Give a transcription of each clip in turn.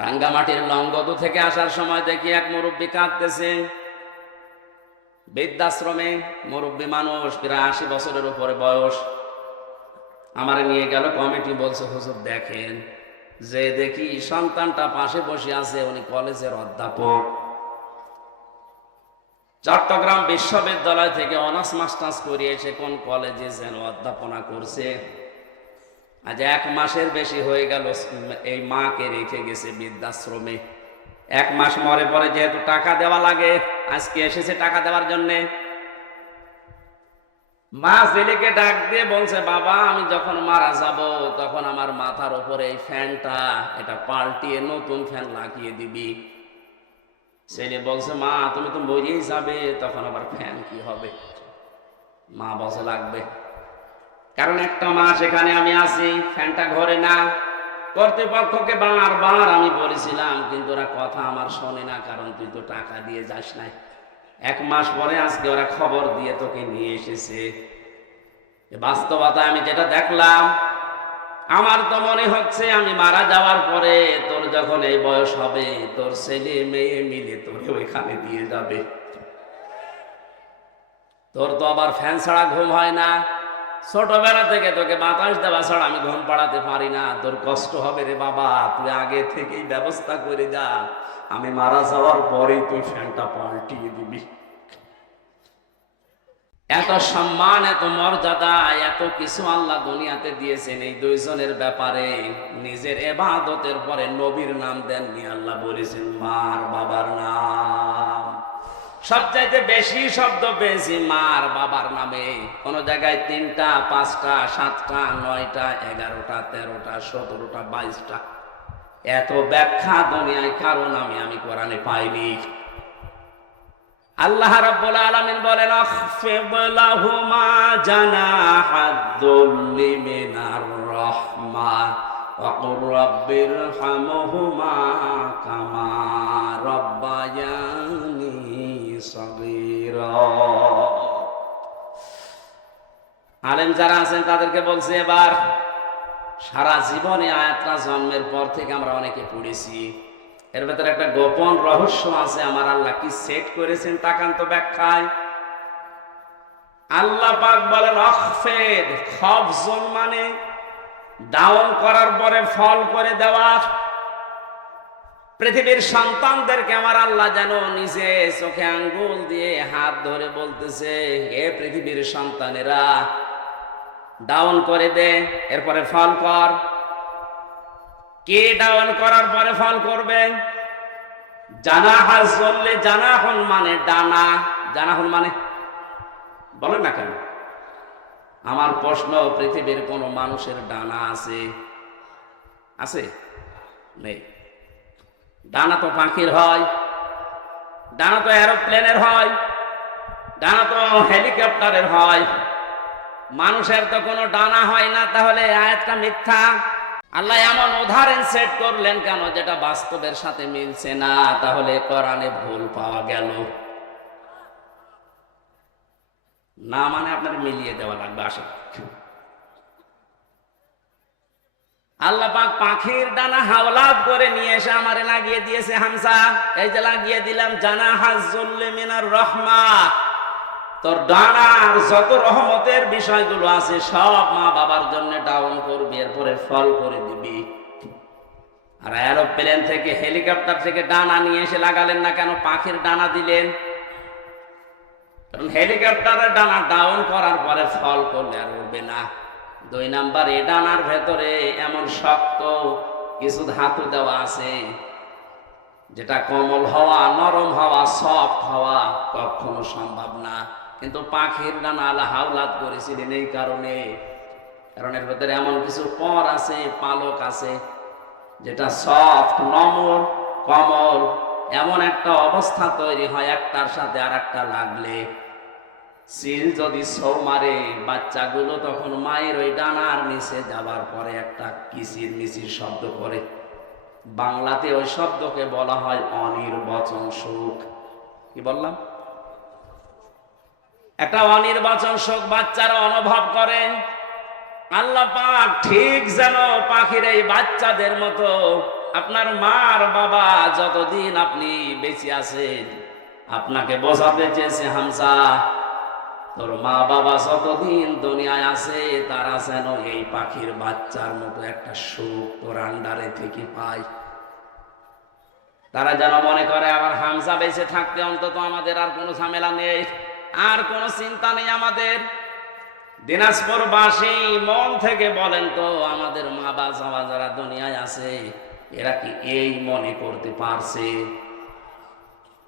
রাঙ্গামাটির লঙ্গদু থেকে আসার সময় দেখি এক মুরব্বী কাঁদতেছে। বৃদ্ধাশ্রমে মুরব্বী মানুষ, প্রায় আশি বছরের উপরে বয়স। আমার নিয়ে গেল কমিটি, বলছে, হুজুর, দেখেন, যে দেখি সন্তানটা পাশে বসে আছে, উনি কলেজের অধ্যাপক। চট্টগ্রাম বিশ্ববিদ্যালয় থেকে অনার্স মাস্টার্স করিয়েছে, কোন কলেজে যেন অধ্যাপনা করছে? আজ এক মাসের বেশি হয়ে গেল এই মাকে রেখে গেছে বৃদ্ধাশ্রমে। এক মাস মরে পরে যেহেতু টাকা দেওয়া লাগে, আজকে এসেছে টাকা দেওয়ার জন্যে। মা ছেলেকে ডাক দিয়ে বলছে, বাবা, আমি যখন মারা যাব, তখন আমার মাথার উপরে এই ফ্যানটা, এটা পাল্টিয়ে নতুন ফ্যান লাগিয়ে দিবি। ছেলে বলছে, মা, তুমি তো মরেই যাবে, তখন আবার ফ্যান কি হবে? মা বসে লাগবে। কারণ একটা মাস এখানে আমি আছি, ফ্যানটা ঘরে না। কর্তৃপক্ষকে বারবার আমি বলেছিলাম, কিন্তু ওরা কথা আমার শোনে না, কারণ তুই তো টাকা দিয়ে যাস নাই। এক মাস পরে আজকে ওরা খবর দিয়ে তোকে নিয়ে এসেছে। বাস্তবতা আমি যেটা দেখলাম, আমার তো মনে হচ্ছে আমি মারা যাওয়ার পরে তোর যখন এই বয়স হবে, তোর ছেলে মেয়ে মিলে তোকে ওইখানে দিয়ে যাবে। তোর তো আবার ফ্যান ছাড়া ঘুম হয় না। ছোটবেলা থেকে তোকে বাতাস দেওয়া ছাড়া আমি ঘুম পাড়াতে পারি না। তোর কষ্ট হবে রে বাবা, তুই আগে থেকেই ব্যবস্থা করে যা। আমি মারা যাওয়ার পরেই তুই ফ্যানটা পাল্টিয়ে দিবি। এত সম্মান, এত মর্যাদা, এত কিছু আল্লাহ দুনিয়াতে দিয়েছেন এই দুইজনের ব্যাপারে। নিজের এবাদতের পরে নবীর নাম দেননি, আল্লাহ বলেছেন, মার বাবার নাম। সবচাইতে বেশি শব্দ পেয়েছি মার বাবার নামে। কোন জায়গায় তিনটা, পাঁচটা, সাতটা, নয়টা, এগারোটা, তেরোটা, সতেরোটা, বাইশটা। এত ব্যাখ্যা দুনিয়ায় কারণ আমি আমি কোরআনে পাইনি। আল্লাহ রাব্বুল আলামিন বলেন, আখফিদ লাহুমা জানাহাদ-দুল্লি মিনার রাহমা কুর রাব্বিরহামহুমা কামা রাব্বায়ানি আলেম যারা আছেন, তাদেরকে বলছে এবার, সারা জীবনে আয়াতটা জন্মের পর থেকে আমরা অনেকে পড়েছি। এর ভেতরে একটা গোপন রহস্য আছে, আমার আল্লাহ কি সেট করেছেন তাকান্ত ব্যাখ্যায়। আল্লাহ পাক বলেন, অখফেদ খফজন মানে ডাউন করার পরে ফল করে দেওয়া পৃথিবীর সন্তানদেরকে আমার আল্লাহ যেন নিজে চোখে আঙ্গুল দিয়ে হাত ধরে বলতেছে এ পৃথিবীর সন্তানেরা ডাউন করে দে, এরপরে ফল কর। কে ডাউন করার পরে ফল করবে? চললে জানাহন মানে ডানা। জানা জানাহন মানে? বলেন না কেন? আমার প্রশ্ন, পৃথিবীর কোন মানুষের ডানা আছে? আছে? নেই। ডানা তো পাখির হয়, ডানা তো এরোপ্লেনের হয়, ডানা তো হেলিকপ্টারের হয়। মানুষের তো কোনো ডানা হয় না, তাহলে আয়াতটা মিথ্যা? আল্লাহ এমন উদাহরণ সেট করলেন কেন যেটা বাস্তবের সাথে মিলছে না? তাহলে কোরআনে ভুল পাওয়া গেল। না মানে আপনার মিলিয়ে দেওয়া লাগবে আসে আল্লাহ পাক পাখির ডানা হাওলাত করে নিয়ে এসে আমারে লাগিয়ে দিয়েছে হামসা এই যে লাগিয়ে দিলাম জানা হাজুল্লে মিনার রহমা। তোর ডানার যত রহমতের বিষয়গুলো আছে, সব মা বাবার জন্য ডাউন করবি, এরপরে ফল করে দিবি। আর এরোপ্লেন থেকে হেলিকপ্টার থেকে ডানা নিয়ে এসে লাগালেন না কেন? পাখির ডানা দিলেন। কারণ হেলিকপ্টারের ডানা ডাউন করার পরে ফল করলে আর উঠবে না। দুই নাম্বার ডানার ভেতরে এমন শক্ত কিছু ধাতু দেওয়া আছে, যেটা কোমল হওয়া, নরম হওয়া, সফট হওয়া কখনো সম্ভব না। কিন্তু পাখির ডানা আল্লাহ হাওলাত করেছিলেন এই কারণে। কারণ এর ভেতরে এমন কিছু পর আছে, পালক আছে, যেটা সফট নমল কমল, এমন একটা অবস্থা তৈরি হয় একটার সাথে আর একটা লাগলে। সিল যদি সৌ মারে, বাচ্চাগুলো তখন মায়ের ওই ডানার নিচে যাবার পরে একটা কিসির মিচির শব্দ করে। বাংলাতে ওই শব্দকে বলা হয় অনির্বচন সুখ কি বললাম? একটা অনির্বাচন শোক বাচ্চারা অনুভব করেন আল্লাহ পাক ঠিক যেন পাখির এই বাচ্চাদের মতো আপনার মার বাবা যতদিন আপনি বেঁচে আছেন, আপনাকে বোঝাতে চেয়েছে হামসা তোর মা বাবা যতদিন দুনিয়ায় আছে, তারা যেন এই পাখির বাচ্চার মতো একটা সুখ তোর আন্ডারে থেকে পায়। তারা যেন মনে করে আবার হামসা বেঁচে থাকতে অন্তত আমাদের আর কোনো ঝামেলা নেই, আর কোনো চিন্তা নেই আমাদের। দিনাজপুর বাসী মন থেকে বলেন তো, আমাদের মা বাবা যারা দুনিয়ায় আছে, এরা কি এই মনে করতে পারছে?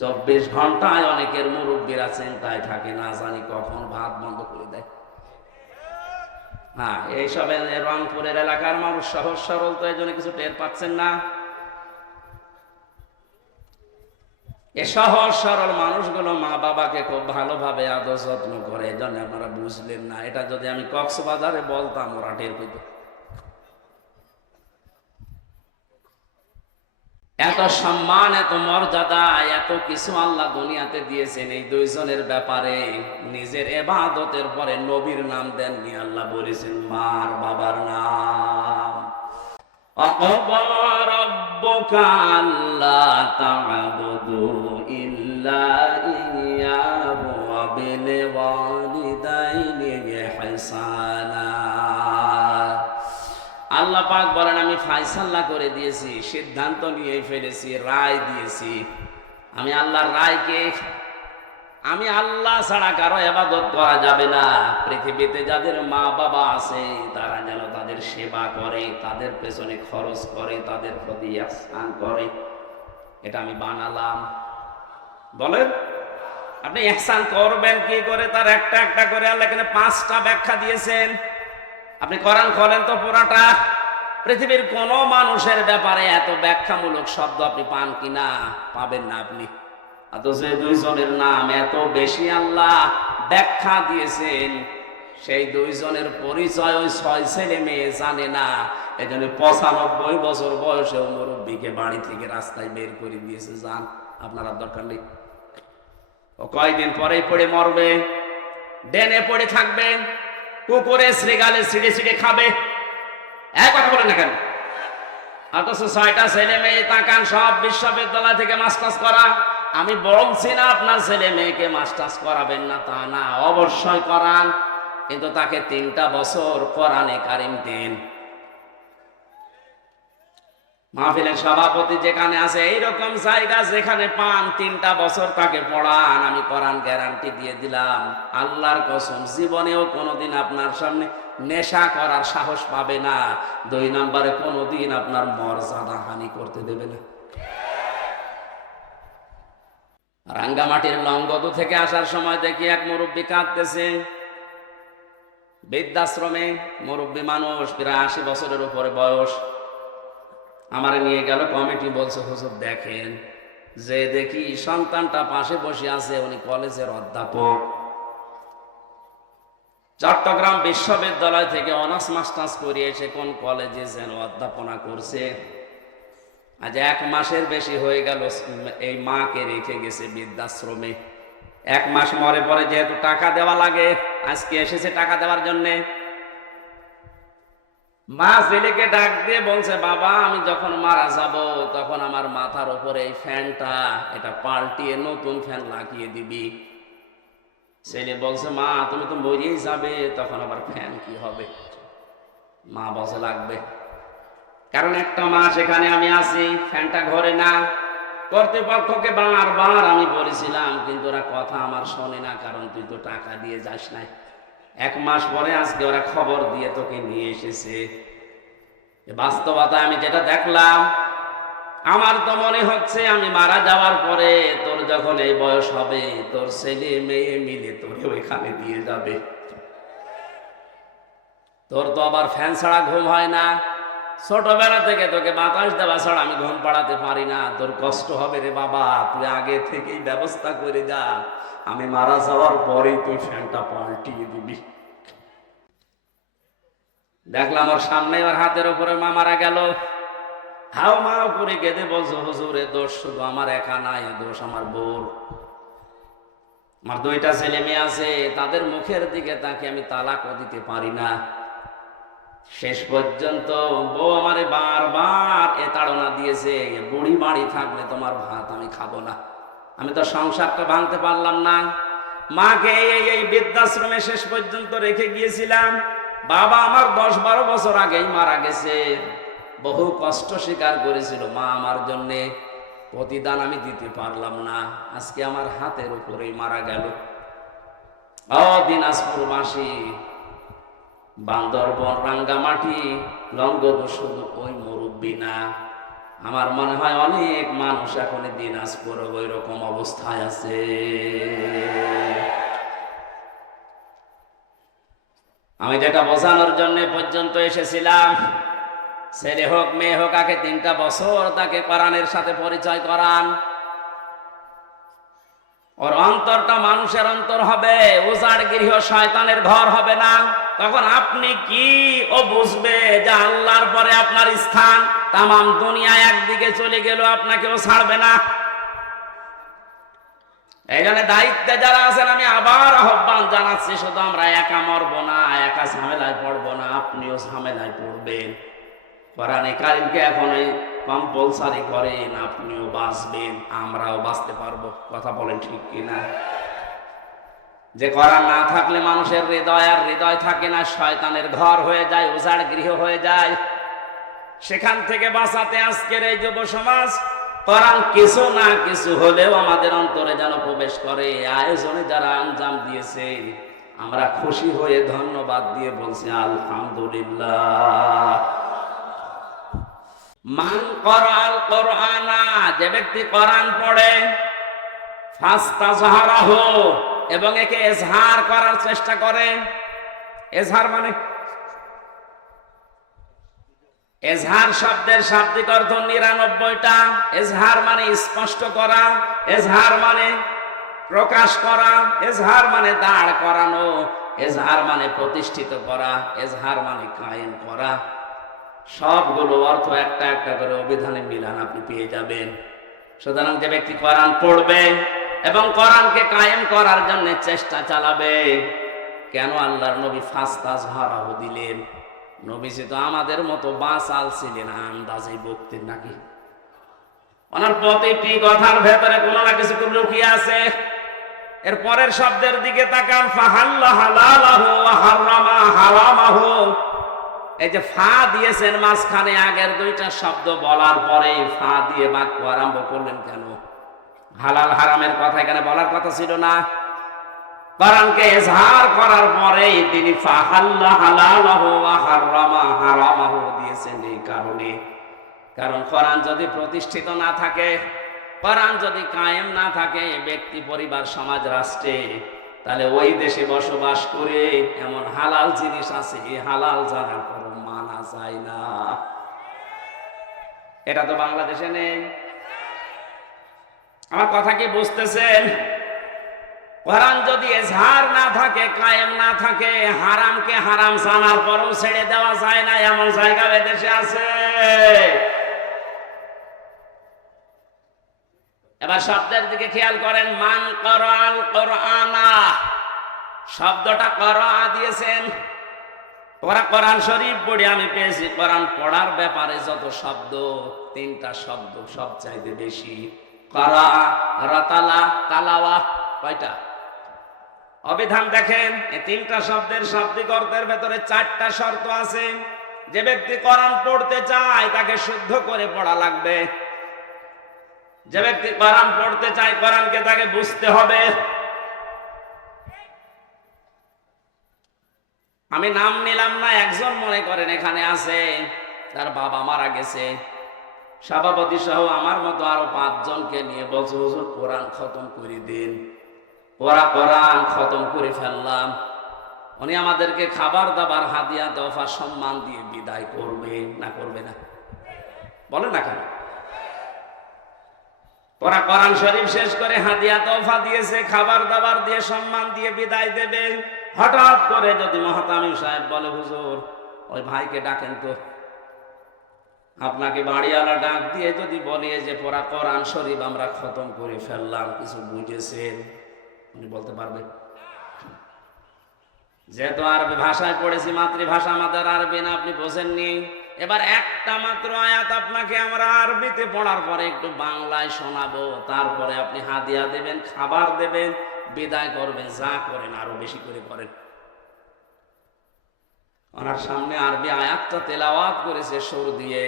চব্বিশ ঘন্টায় অনেকের মুরব্বীরা চিন্তায় থাকে, না জানি কখন ভাত বন্ধ করে দেয়। হ্যাঁ এইসব রংপুরের এলাকার মানুষ সহজ সরল তো এই জন্য কিছু টের পাচ্ছেন না। এ সহজ সরল মানুষগুলো মা বাবাকে খুব ভালোভাবে আদর যত্ন করে এই জন্য আপনারা বুঝলেন না। এটা যদি আমি কক্সবাজারে বলতাম, ওরা টের পেত। এত সম্মান, এত মর্যাদা, এত কিছু আল্লাহ দুনিয়াতে দিয়েছেন এই দুইজনের ব্যাপারে। নিজের এবাদতের পরে নবীর নাম দেননি আল্লাহ বলেছেন, মার বাবার নাম। ইল্লা আল্লাহ পাক বলেন, আমি ফাইসাল্লা করে দিয়েছি, সিদ্ধান্ত নিয়ে ফেলেছি, রায় দিয়েছি। আমি আল্লাহর রায়কে, আমি আল্লাহ ছাড়া কারও এবাদত করা যাবে না। পৃথিবীতে যাদের মা বাবা আছে, তারা যেন তাদের সেবা করে, তাদের পেছনে খরচ করে, তাদের প্রতি স্নান করে। এটা আমি বানালাম। বলেন, আপনি এহসান করবেন কি করে? তার একটা একটা করে আল্লাহ এখানে পাঁচটা ব্যাখ্যা দিয়েছেন। আপনি কোরআন খোলেন তো পুরাটা? পৃথিবীর কোন মানুষের ব্যাপারে এত ব্যাখ্যামূলক শব্দ আপনি পান কিনা পাবেন না আপনি। দুইজনের নাম এত বেশি আল্লাহ ব্যাখ্যা দিয়েছেন। সেই দুইজনের পরিচয় ওই ছয় ছেলে মেয়ে জানে না। এই জন্য পঁচানব্বই বছর বয়সে মুরব্বীকে বাড়ি থেকে রাস্তায় বের করে দিয়েছে। যান, আপনার দরকার নেই। ও কয়দিন পরেই পড়ে মরবে? ডেনে পড়ে থাকবে? কুকুরে শ্রীগালে ছিঁড়ে ছিঁড়ে খাবে। এক কথা বলেন না কেন? অথচ ছয়টা ছেলে মেয়ে, তাকান সব বিশ্ববিদ্যালয় থেকে মাস্টার্স করা। আমি বলছি না আপনার ছেলে মেয়েকে মাস্টার্স করাবেন না, তা না, অবশ্যই করান। কিন্তু তাকে তিনটা বছর কোরআনে কারিম দিন। মাহফিলের সভাপতি যেখানে আছে, এইরকম জায়গা যেখানে পান, তিনটা বছর তাকে পড়ান, আমি কোরআন গ্যারান্টি দিয়ে দিলাম। আল্লাহর কসম, জীবনেও কোনোদিন আপনার সামনে নেশা করার সাহস পাবে না। দুই নম্বরে কোনোদিন আপনার মর্যাদা হানি করতে দেবে না। রাঙ্গামাটির লঙ্গদু থেকে আসার সময় দেখি এক মুরব্বী কাঁদতেছে। বৃদ্ধাশ্রমে মুরব্বী মানুষ, প্রায় আশি বছরের উপরে বয়স। আমার নিয়ে গেল, কমিটি বলছে, হুজুর, দেখেন, যে দেখি সন্তানটা পাশে বসে আছে, উনি কলেজের অধ্যাপক। চট্টগ্রাম বিশ্ববিদ্যালয় থেকে অনার্স মাস্টার্স করে এসে কোন কলেজে যেন অধ্যাপনা করছে। আজ এক মাসের বেশি হয়ে গেল, এই মাকে রেখে গেছে বৃদ্ধাশ্রমে। এক মাস মরে পরে যেহেতু টাকা দেওয়া লাগে, আজকে এসেছে টাকা দেওয়ার জন্যে। মা ছেলেকে ডাক দিয়ে বলছে, বাবা, আমি যখন মারা যাব, তখন আমার মাথার উপরে এই ফ্যানটা, এটা পাল্টিয়ে নতুন ফ্যান লাগিয়ে দিবি। ছেলে বলছে, মা, তুমি তো মরিয়েই যাবে, তখন আবার ফ্যান কি হবে? মা বসে লাগবে। কারণ একটা মাস এখানে আমি আছি, ফ্যানটা ঘরে না। কর্তৃপক্ষকে বারবার আমি বলেছিলাম, কিন্তু ওরা কথা আমার শোনে না, কারণ তুই তো টাকা দিয়ে যাস নাই। এক মাস পরে আজকে ওরা খবর দিয়ে তোকে নিয়ে এসেছে। বাস্তবতা আমি যেটা দেখলাম, আমার তো মনে হচ্ছে আমি মারা যাওয়ার পরে তোর যখন এই বয়স হবে, তোর ছেলে মেয়ে মিলে তোকে ওইখানে দিয়ে যাবে। তোর তো আবার ফ্যান ছাড়া ঘুম হয় না। ছোটবেলা থেকে তোকে বাতাস দেওয়া ছাড়া আমি ঘুম পাড়াতে পারি না। তোর কষ্ট হবে রে বাবা, তুই আগে থেকেই ব্যবস্থা করে যা। আমি মারা যাওয়ার পরেই তুই ফ্যানটা পাল্টিয়ে দিবি। দেখলাম ওর সামনে ওর হাতের উপরে মা মারা গেল। হাও মা, উপরে কেঁদে বলছো, হুজুরে দোষ শুধু আমার একা নাই দোষ আমার বোর আমার দুইটা ছেলে মেয়ে আছে, তাদের মুখের দিকে তাকে আমি তালাকও দিতে পারি না। শেষ পর্যন্ত বউ আমারে বারবার এ তাড়না দিয়েছে বুড়ি বাড়ি থাকলে তোমার ভাত আমি খাব না। আমি তো সংসারটা ভাঙতে পারলাম না। মাকে এই এই বৃদ্ধাশ্রমে শেষ পর্যন্ত রেখে গিয়েছিলাম। বাবা আমার দশ বারো বছর আগেই মারা গেছে। বহু কষ্ট স্বীকার করেছিল মা আমার জন্যে। প্রতিদান আমি দিতে পারলাম না। আজকে আমার হাতের উপরেই মারা গেল। ও দিনাজপুরবাসী বান্দরবন, রাঙ্গামাটি শুধু ওই মুরব্বী না। আমার মনে হয় অনেক মানুষ এখন দিনাজপুর ওই রকম অবস্থায় আছে। আমি যেটা বোঝানোর জন্য পর্যন্ত এসেছিলাম, ছেলে হোক, মেয়ে হোক, আগে তিনটা বছর তাকে কোরআনের সাথে পরিচয় করান। ওর অন্তরটা মানুষের অন্তর হবে, উজাড় গৃহ শয়তানের ঘর হবে না। তখন আপনি কি ও বুঝবে যে আল্লাহর পরে আপনার স্থান? তামাম দুনিয়া একদিকে চলে গেল, আপনাকেও ছাড়বে না। জন্য দায়িত্বে যারা আছেন, আমি আবার আহ্বান জানাচ্ছি, শুধু আমরা একা মরব না, একা ঝামেলায় পড়ব না, আপনিও ঝামেলায় পড়বেন। কোরআনে কারিমকে এখন এই কম্পালসারি করেন, আপনিও বাঁচবেন, আমরাও বাঁচতে পারব। কথা বলেন ঠিক কিনা? যে কোরআন না থাকলে মানুষের হৃদয় আর হৃদয় থাকে না, শয়তানের ঘর হয়ে যায়, উজাড় গৃহ হয়ে যায়। সেখান থেকে বাঁচাতে আজকের এই যুব সমাজ কোরআন কিছু না কিছু হলেও আমাদের অন্তরে যেন প্রবেশ করে। আয়োজনে যারা আঞ্জাম দিয়েছে, আমরা খুশি হয়ে ধন্যবাদ দিয়ে বলছি, আলহামদুলিল্লাহ। যে ব্যক্তি কোরআন পড়ে ফাস্তা জাহারাহ এবং একে এজহার করার চেষ্টা করে। এজহার মানে? এজহার শব্দের শাব্দিক অর্থ নিরানব্বইটা। এজহার মানে স্পষ্ট করা। এজহার মানে প্রকাশ করা। এজহার মানে দাঁড় করানো। এজহার মানে প্রতিষ্ঠিত করা। এজহার মানে কায়েম করা। সবগুলো অর্থ একটা একটা করে অভিধানে মিলান আপনি পেয়ে যাবেন। সুতরাং যে ব্যক্তি কোরআন পড়বে এবং কোরআনকে কায়েম করার জন্য চেষ্টা চালাবে। কেন আল্লাহর নবী ফাস্তাজ হারাহ দিলেন? নবীজি তো আমাদের মতো বাঁচাল ছিলেন, আন্দাজে বকতেন নাকি? ওনার প্রতিটি কথার ভেতরে কোনো না কিছু লুকিয়ে আছে? এর পরের শব্দের দিকে তাকান, ফাহাল্লা হালালাহু হারামা হারামাহু। এই যে ফা দিয়েছেন, মাঝখানে আগের দুইটা শব্দ বলার পরে ফা দিয়ে বাক্য আরম্ভ করলেন কেন? হালাল হারামের কথা এখানে বলার কথা ছিল না। কোরআনকে এজহার করার পরেই তিনি দিয়েছেন এই কারণে। কারণ কোরআন যদি প্রতিষ্ঠিত না থাকে, কোরআন যদি কায়েম না থাকে, ব্যক্তি, পরিবার, সমাজ, রাষ্ট্রে, তাহলে ওই দেশে বসবাস করে এমন হালাল জিনিস আছে হালাল জানার পর মানা যায় না। এটা তো বাংলাদেশে নেই। আমার কথা কি বুঝতেছেন? কোরআন যদি এজহার না থাকে, কায়েম না থাকে, হারামকে হারাম জানার পরও ছেড়ে দেওয়া যায় না, এমন জায়গা এদেশে আছে। এবার শব্দের দিকে খেয়াল করেন, মান করাল কোরআনা। শব্দটা করা দিয়েছেন। ওরা কোরআন শরীফ পড়ে, আমি পেয়েছি। কোরআন পড়ার ব্যাপারে যত শব্দ, তিনটা শব্দ সব চাইতে বেশি। করা রাতালা তালাওয়া কয়টা? অবিধান দেখেন, এই তিনটা শব্দের শাব্দিক অর্থের ভেতরে চারটা শর্ত আছে। যে ব্যক্তি কোরআন পড়তে চায়, তাকে শুদ্ধ করে পড়া লাগবে। যে ব্যক্তি কোরআন পড়তে চায়, কোরআনকে তাকে বুঝতে হবে। আমি নাম নিলাম না, একজন মনে করেন এখানে আছে, তার বাবা মারা গেছে। সভাপতি সহ আমার মতো আরও পাঁচজনকে নিয়ে বলছে, হুজুর, কোরআন খতম করে দিন। ওরা কোরআন খতম করে ফেললাম। উনি আমাদেরকে খাবার দাবার, হাদিয়া, দফা, সম্মান দিয়ে বিদায় করবে না করবে না? বলে না কেন? ওরা কোরআন শরীফ শেষ করে হাদিয়া তোফা দিয়েছে, খাবার দাবার দিয়ে, সম্মান দিয়ে বিদায় দেবে। হঠাৎ করে যদি মহাতামিম সাহেব বলে, হুজুর, ওই ভাইকে ডাকেন তো। আপনাকে বাড়িওয়ালা ডাক দিয়ে যদি বলে যে, পড়া কোরআন শরীফ আমরা খতম করে ফেললাম। কিছু বুঝেছেন? উনি বলতে পারবেন যেহেতু আরবি ভাষায় পড়েছি, মাতৃভাষা আমাদের আরবি না, আপনি বোঝেননি। এবার একটা মাত্র আয়াত আপনাকে আমরা আরবিতে পড়ার পরে একটু বাংলায় শোনাবো। তারপরে আপনি হাদিয়া দেবেন, খাবার দেবেন, বিদায় করবেন, যা করেন আরও বেশি করে করেন। ওনার সামনে আরবি আয়াতটা তেলাওয়াত করেছে সুর দিয়ে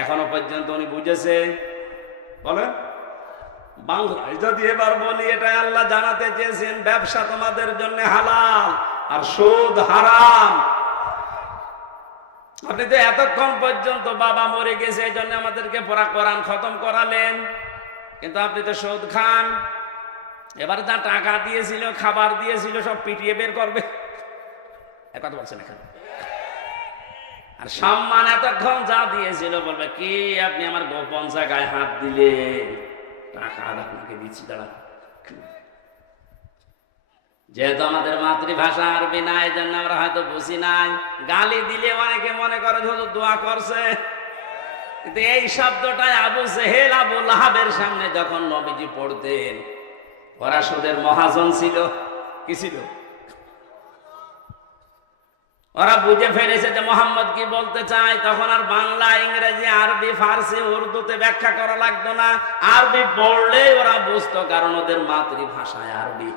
এখনও পর্যন্ত উনি বুঝেছে? বলেন। বাংলায় যদি এবার বলি এটা আল্লাহ জানাতে চেয়েছেন, ব্যবসা তোমাদের জন্য হালাল আর সুদ হারাম। আপনি তো এতক্ষণ পর্যন্ত বাবা মরে গেছে, এই জন্য আমাদেরকে পড়া কোরআন খতম করালেন। কিন্তু আপনি তো সুদ খান। এবার যা টাকা দিয়েছিল, খাবার দিয়েছিল, সব পিটিয়ে বের করবে। বলছেন এখানে। আর সম্মান এতক্ষণ যা দিয়েছিল, বলবে, কি আপনি আমার গোপন জায়গায় হাত দিলে টাকা আপনাকে দিচ্ছি দাঁড়া যেহেতু আমাদের মাতৃভাষা আরবি না এই জন্য আমরা হয়তো বুঝি নাই। গালি দিলে অনেকে মনে করে যে দোয়া করছে। কিন্তু এই শব্দটাই আবু সেহেল আবু লাহাবের সামনে যখন নবীজি পড়তেন, ওরা সুদের মহাজন ছিল। কি ছিল? ওরা বুঝে ফেলেছে যে মোহাম্মদ কি বলতে চায়। তখন আর বাংলা, ইংরেজি, আরবি, ফার্সি, উর্দুতে ব্যাখ্যা করা লাগতো না। আরবি পড়লে ওরা বুঝতো, কারণ ওদের মাতৃভাষায় আরবি।